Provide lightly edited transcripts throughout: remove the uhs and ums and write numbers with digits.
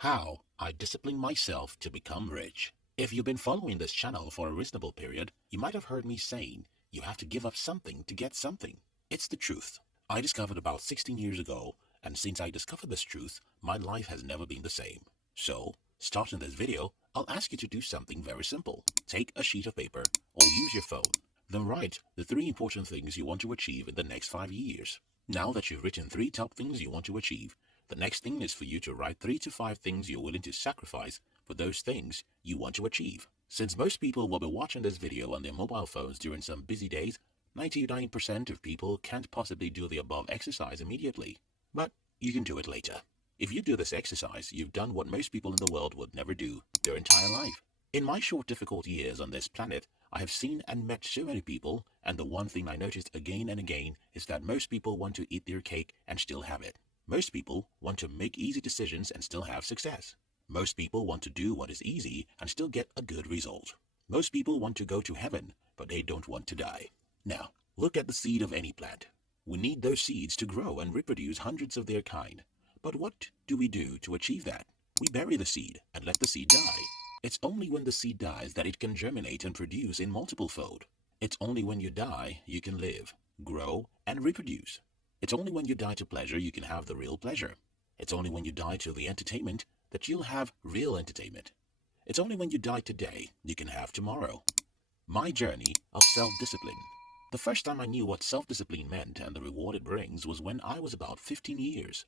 How I discipline myself to become rich. If you've been following this channel for a reasonable period, you might have heard me saying you have to give up something to get something. It's the truth. I discovered about 16 years ago, and since I discovered this truth, my life has never been the same. So, starting this video, I'll ask you to do something very simple. Take a sheet of paper or use your phone. Then write the 3 important things you want to achieve in the next 5 years. Now that you've written 3 top things you want to achieve, the next thing is for you to write 3 to 5 things you're willing to sacrifice for those things you want to achieve. Since most people will be watching this video on their mobile phones during some busy days, 99% of people can't possibly do the above exercise immediately. But you can do it later. If you do this exercise, you've done what most people in the world would never do their entire life. In my short difficult years on this planet, I have seen and met so many people, and the one thing I noticed again and again is that most people want to eat their cake and still have it. Most people want to make easy decisions and still have success. Most people want to do what is easy and still get a good result. Most people want to go to heaven, but they don't want to die. Now, look at the seed of any plant. We need those seeds to grow and reproduce hundreds of their kind. But what do we do to achieve that? We bury the seed and let the seed die. It's only when the seed dies that it can germinate and produce in multiple fold. It's only when you die you can live, grow, and reproduce. It's only when you die to pleasure you can have the real pleasure. It's only when you die to the entertainment that you'll have real entertainment. It's only when you die today you can have tomorrow. My journey of self-discipline. The first time I knew what self-discipline meant and the reward it brings was when I was about 15 years.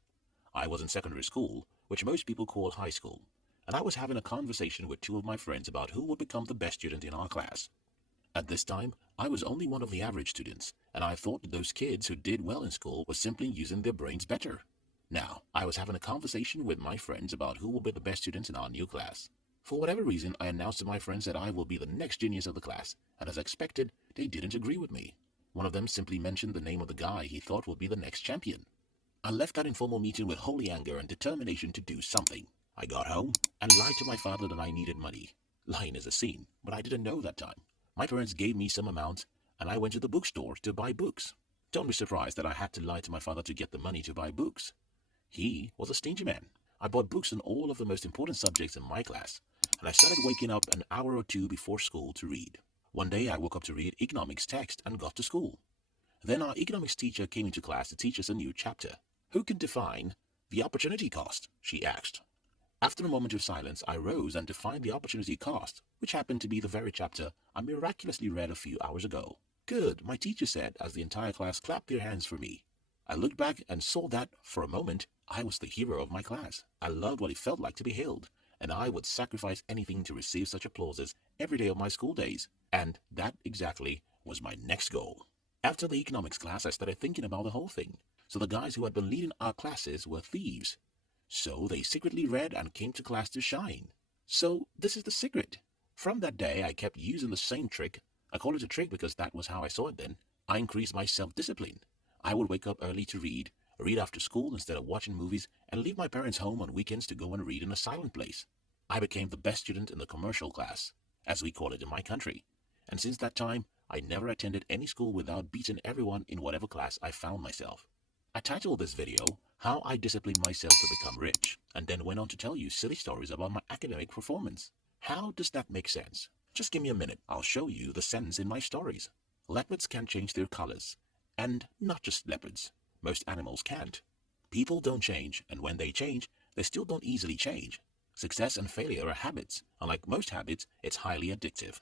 I was in secondary school, which most people call high school, and I was having a conversation with 2 of my friends about who would become the best student in our class. At this time, I was only one of the average students, and I thought that those kids who did well in school were simply using their brains better. Now, I was having a conversation with my friends about who will be the best students in our new class. For whatever reason, I announced to my friends that I will be the next genius of the class, and as expected, they didn't agree with me. One of them simply mentioned the name of the guy he thought would be the next champion. I left that informal meeting with holy anger and determination to do something. I got home and lied to my father that I needed money. Lying is a sin, but I didn't know that time. My parents gave me some amount, and I went to the bookstore to buy books. Don't be surprised that I had to lie to my father to get the money to buy books. He was a stingy man. I bought books on all of the most important subjects in my class, and I started waking up an hour or 2 before school to read. One day I woke up to read economics text and got to school. Then our economics teacher came into class to teach us a new chapter. Who can define the opportunity cost? She asked. After a moment of silence, I rose and defined the opportunity cost, which happened to be the very chapter I miraculously read a few hours ago. Good, my teacher said as the entire class clapped their hands for me. I looked back and saw that, for a moment, I was the hero of my class. I loved what it felt like to be hailed, and I would sacrifice anything to receive such applauses every day of my school days. And that exactly was my next goal. After the economics class, I started thinking about the whole thing. So the guys who had been leading our classes were thieves. So they secretly read and came to class to shine. So this is the secret. From that day, I kept using the same trick. I call it a trick because that was how I saw it then. I increased my self-discipline. I would wake up early to read after school instead of watching movies, and leave my parents home on weekends to go and read in a silent place. I became the best student in the commercial class, as we call it in my country. And since that time, I never attended any school without beating everyone in whatever class I found myself. I titled this video, How I Disciplined Myself to Become Rich, and then went on to tell you silly stories about my academic performance. How does that make sense? Just give me a minute, I'll show you the sense in my stories. Leopards can change their colors. And not just leopards. Most animals can't. People don't change, and when they change, they still don't easily change. Success and failure are habits, and like most habits, it's highly addictive.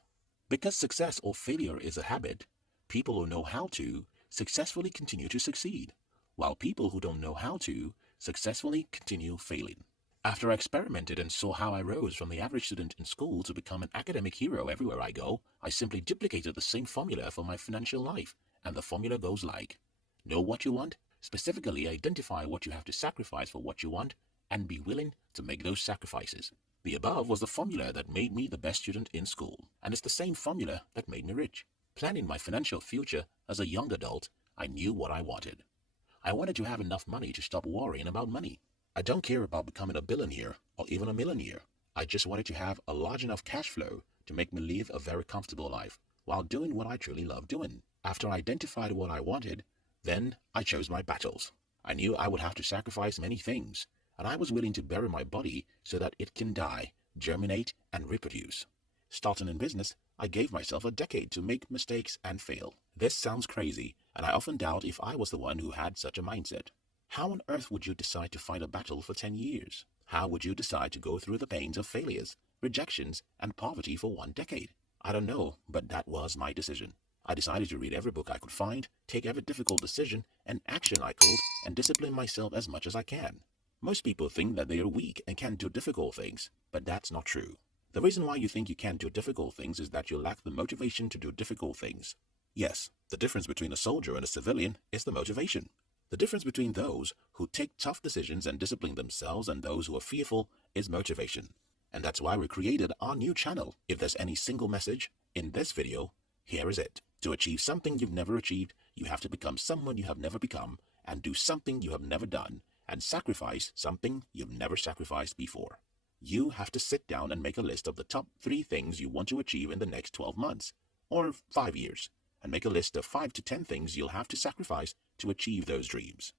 Because success or failure is a habit, people who know how to successfully continue to succeed, while people who don't know how to successfully continue failing. After I experimented and saw how I rose from the average student in school to become an academic hero everywhere I go, I simply duplicated the same formula for my financial life, and the formula goes like, know what you want, specifically identify what you have to sacrifice for what you want, and be willing to make those sacrifices. The above was the formula that made me the best student in school, and it's the same formula that made me rich. Planning my financial future as a young adult, I knew what I wanted. I wanted to have enough money to stop worrying about money. I don't care about becoming a billionaire or even a millionaire. I just wanted to have a large enough cash flow to make me live a very comfortable life while doing what I truly love doing. After I identified what I wanted, then I chose my battles. I knew I would have to sacrifice many things, and I was willing to bury my body so that it can die, germinate, and reproduce. Starting in business, I gave myself a decade to make mistakes and fail. This sounds crazy, and I often doubt if I was the one who had such a mindset. How on earth would you decide to fight a battle for 10 years? How would you decide to go through the pains of failures, rejections, and poverty for 1 decade? I don't know, but that was my decision. I decided to read every book I could find, take every difficult decision and action I could, and discipline myself as much as I can. Most people think that they are weak and can't do difficult things, but that's not true. The reason why you think you can't do difficult things is that you lack the motivation to do difficult things. Yes, the difference between a soldier and a civilian is the motivation. The difference between those who take tough decisions and discipline themselves and those who are fearful is motivation. And that's why we created our new channel. If there's any single message in this video, here is it. To achieve something you've never achieved, you have to become someone you have never become, and do something you have never done, and sacrifice something you've never sacrificed before. You have to sit down and make a list of the top 3 things you want to achieve in the next 12 months, or 5 years, and make a list of 5 to 10 things you'll have to sacrifice to achieve those dreams.